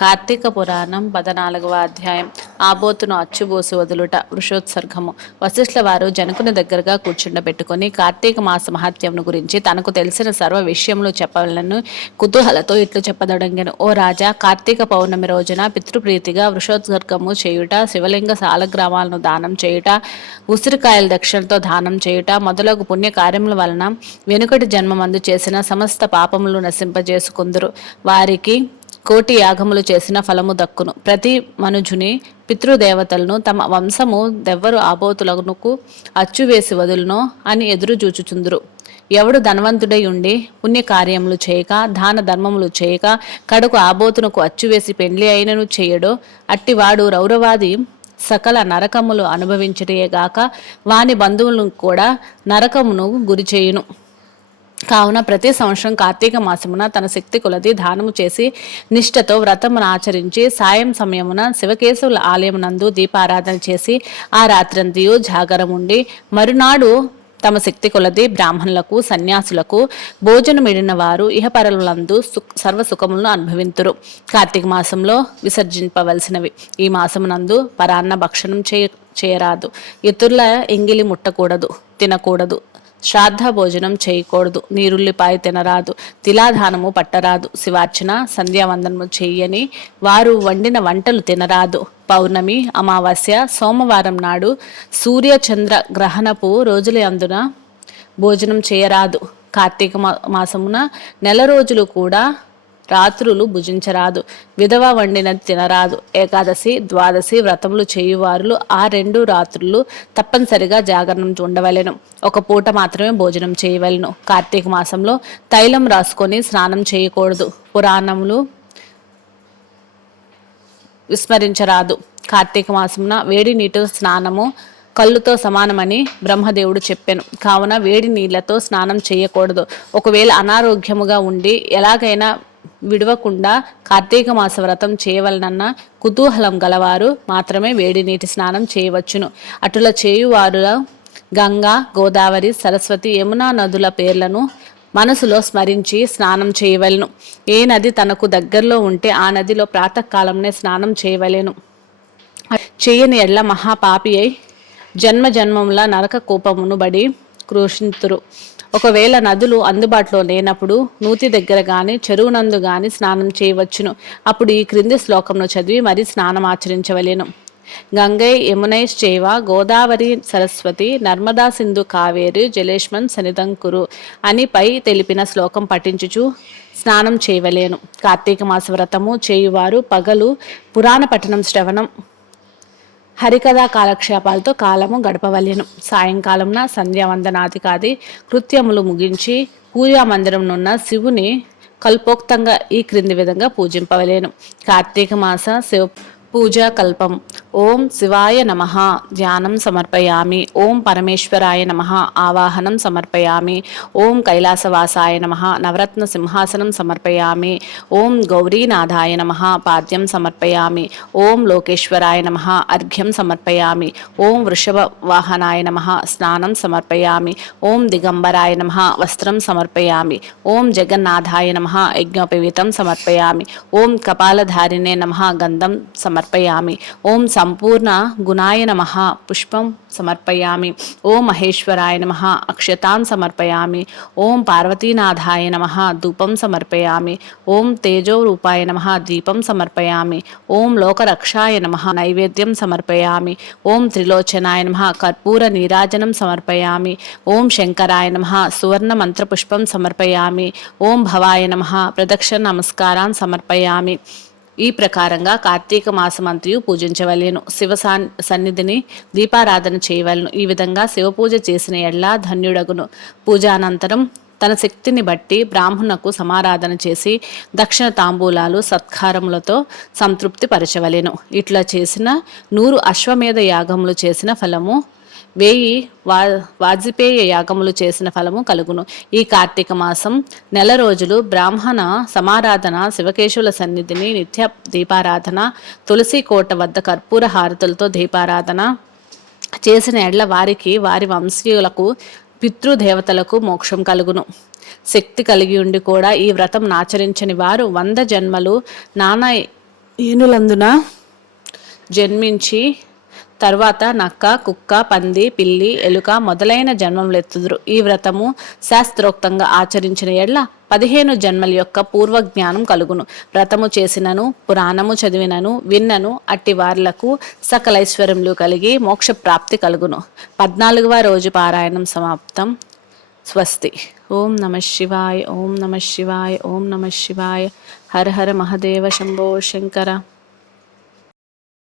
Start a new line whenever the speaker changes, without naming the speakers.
కార్తీక పురాణం పదనాలుగవ అధ్యాయం. ఆబోతును అచ్చుబోసి వదులుట వృషోత్సర్గము. వశిష్ఠుల వారు జనకుని దగ్గరగా కూర్చుండబెట్టుకుని కార్తీక మాస మహత్యమును గురించి తనకు తెలిసిన సర్వ విషయములు చెప్పవలను కుతూహలతో ఇట్లు చెప్పదొడంగెను. ఓ రాజా కార్తీక పౌర్ణమి రోజున పితృప్రీతిగా వృషోత్సర్గము చేయుట శివలింగ సాలగ్రామాలను దానం చేయుట ఉసిరికాయల దక్షిణతో దానం చేయుట మొదలగు పుణ్య కార్యముల వలన వెనుకటి జన్మమందు చేసిన సమస్త పాపములు నశింపజేసుకుందరు. వారికి కోటి యాగములు చేసిన ఫలము దక్కును. ప్రతి మనుజుని పితృదేవతలను తమ వంశము దెవ్వరు ఆబోతులకు అచ్చువేసి వదులునో అని ఎదురు చూచుచుందురు. ఎవడు ధనవంతుడై ఉండి పుణ్యకార్యములు చేయక దాన ధర్మములు చేయక కడుకు ఆబోతునకు అచ్చువేసి పెండ్లి అయినను చేయడో అట్టివాడు రౌరవాది సకల నరకములు అనుభవించటేగాక వాని బంధువులను కూడా నరకమును గురి చేయును. కావున ప్రతి సంవత్సరం కార్తీక మాసమున తన శక్తి కొలది దానము చేసి నిష్ఠతో వ్రతమును ఆచరించి సాయం సమయమున శివకేశవుల ఆలయమునందు దీపారాధన చేసి ఆ రాత్రంతియు జాగరం ఉండి మరునాడు తమ శక్తి కొలది బ్రాహ్మణులకు సన్యాసులకు భోజనమిడిన వారు ఇహపరలందు సర్వ సుఖములను అనుభవింతురు. కార్తీక మాసంలో విసర్జింపవలసినవి. ఈ మాసమునందు పరాన్న భక్షణం చేయ చేయరాదు. ఇతరుల ఎంగిలి ముట్టకూడదు తినకూడదు. శ్రాద్ధ భోజనం చేయకూడదు నీరుల్లిపాయ తినరాదు. తిలాధానము పట్టరాదు. శివార్చన సంధ్యావందనము చేయని వారు వండిన వంటలు తినరాదు. పౌర్ణమి అమావాస్య సోమవారం నాడు సూర్య చంద్ర గ్రహణపు రోజుల అందున భోజనం చేయరాదు. కార్తీక మాసమున నెల రోజులు కూడా రాత్రులు భుజించరాదు. విధవ వండినది తినరాదు. ఏకాదశి ద్వాదశి వ్రతములు చేయువారులు ఆ రెండు రాత్రులు తప్పనిసరిగా జాగరణం ఉండవలెను. ఒక పూట మాత్రమే భోజనం చేయవలెను. కార్తీక మాసంలో తైలం రాసుకొని స్నానం చేయకూడదు. పురాణములు విస్మరించరాదు. కార్తీక మాసమున వేడి నీటి స్నానము కళ్ళుతో సమానమని బ్రహ్మదేవుడు చెప్పాను. కావున వేడి నీళ్ళతో స్నానం చేయకూడదు. ఒకవేళ అనారోగ్యముగా ఉండి ఎలాగైనా విడవకుండా కార్తీక మాస వ్రతం చేయవలనన్న కుతూహలం గలవారు మాత్రమే వేడి నీటి స్నానం చేయవచ్చును. అటుల చేయువారు గంగా గోదావరి సరస్వతి యమునా నదుల పేర్లను మనసులో స్మరించి స్నానం చేయవలను. ఏ నది తనకు దగ్గరలో ఉంటే ఆ నదిలో ప్రాతకాలంనే స్నానం చేయవలేను. చేయని ఎడ్ల మహాపాపి అయి జన్మ జన్మముల నరక కోపమును బడి క్రూషింతురు ఒకవేళ నదులు అందుబాటులో లేనప్పుడు నూతి దగ్గర కానీ చెరువునందు కానీ స్నానం చేయవచ్చును. అప్పుడు ఈ క్రింది శ్లోకంను చదివి మరీ స్నానం ఆచరించవలేను. గంగై యమునైశ్చైవ గోదావరి సరస్వతి నర్మదా సింధు కావేరి జలేష్మన్ సనిదంకురు అని పై తెలిపిన శ్లోకం పఠించుచు స్నానం చేయవలేను. కార్తీక మాస వ్రతము చేయువారు పగలు పురాణ పఠనం శ్రవణం. హరికథా కాలక్షేపాలతో కాలము గడపవలెను. సాయంకాలంన సంధ్యావందనాదికాది కృత్యములు ముగించి పూజా మందిరంనున్న శివుని కల్పోక్తంగా ఈ క్రింది విధంగా పూజింపవలేను. కార్తీక మాస శివ పూజాకల్పం ఓం శివాయ నమ. ధ్యానం సమర్పయామి. ఓం పరమేశ్వరాయ నమ. ఆవాహనం సమర్పయామి. ఓం కైలాసవాసాయ నమ. నవరత్న సింహాసనం సమర్పయామి. ఓం గౌరీనాథాయ నమ. పాద్యం సమర్పయామి. ఓం లోకేశ్వరాయ నమ. అర్ఘ్యం సమర్పయామి. ఓం వృషభ వాహనాయ నమ. స్నానం సమర్పయామి. ఓం దిగంబరాయ నమ. వస్త్రం సమర్పయామి. ఓం జగన్నాథాయ నమ. యజ్ఞోపవీతం సమర్పయామి. ఓం కపాలధారిణే నమ. గంధం సమర్పయామి. ఓం సమ సంపూర్ణ గుణాయ నమ. పుష్పం సమర్పయామి. ఓం మహేశ్వరాయ నమ. అక్షతాన్ సమర్పయామి. ఓం పార్వతీనాథాయ నమ. ధూపం సమర్పయామి. ఓం తేజోరూపాయ నమ. దీపం సమర్పయామి. ఓం లోకరక్షాయ నమ. నైవేద్యం సమర్పయామి. ఓం త్రిలోచనాయ నమ. కర్పూర నీరాజనం సమర్పయామి. ఓం శంకరాయ నమ. సువర్ణ మంత్రపుష్పం సమర్పయామి. ఓం భవాయ నమ. ప్రదక్షిణ నమస్కారాన్ సమర్పయామి. ఈ ప్రకారంగా కార్తీక మాసమంతయు పూజించవలెను. శివ సన్నిధిని దీపారాధన చేయవలను. ఈ విధంగా శివపూజ చేసిన ఎడ్ల ధన్యుడగును. పూజానంతరం తన శక్తిని బట్టి బ్రాహ్మణకు సమారాధన చేసి దక్షిణ తాంబూలాలు సత్కారములతో సంతృప్తి పరచవలెను ఇట్లా చేసిన నూరు అశ్వమేధ యాగములు చేసిన ఫలము వేయి వా వాజ్పేయ యాగములు చేసిన ఫలము కలుగును. ఈ కార్తీక మాసం నెల రోజులు బ్రాహ్మణ సమారాధన శివకేశుల సన్నిధిని నిత్య దీపారాధన తులసి కోట వద్ద కర్పూర హారతులతో దీపారాధన చేసిన ఎడ్ల వారికి వారి వంశీయులకు పితృదేవతలకు మోక్షం కలుగును. శక్తి కలిగి ఉండి కూడా ఈ వ్రతం నాచరించని వారు వంద జన్మలు నానా ఏనులందున జన్మించి తర్వాత నక్క కుక్క పంది పిల్లి ఎలుక మొదలైన జన్మములెత్తుదురు ఈ వ్రతము శాస్త్రోక్తంగా ఆచరించిన ఎడ్ల పదిహేను జన్మల యొక్క పూర్వ జ్ఞానం కలుగును. వ్రతము చేసినను పురాణము చదివినను విన్నను అట్టి వార్లకు సకలైశ్వర్యములు కలిగి మోక్ష ప్రాప్తి కలుగును. పద్నాలుగవ రోజు పారాయణం సమాప్తం. స్వస్తి. ఓం నమ శివాయ ఓం నమ శివాయ ఓం నమ శివాయ. హర హర మహదేవ శంభో శంకర.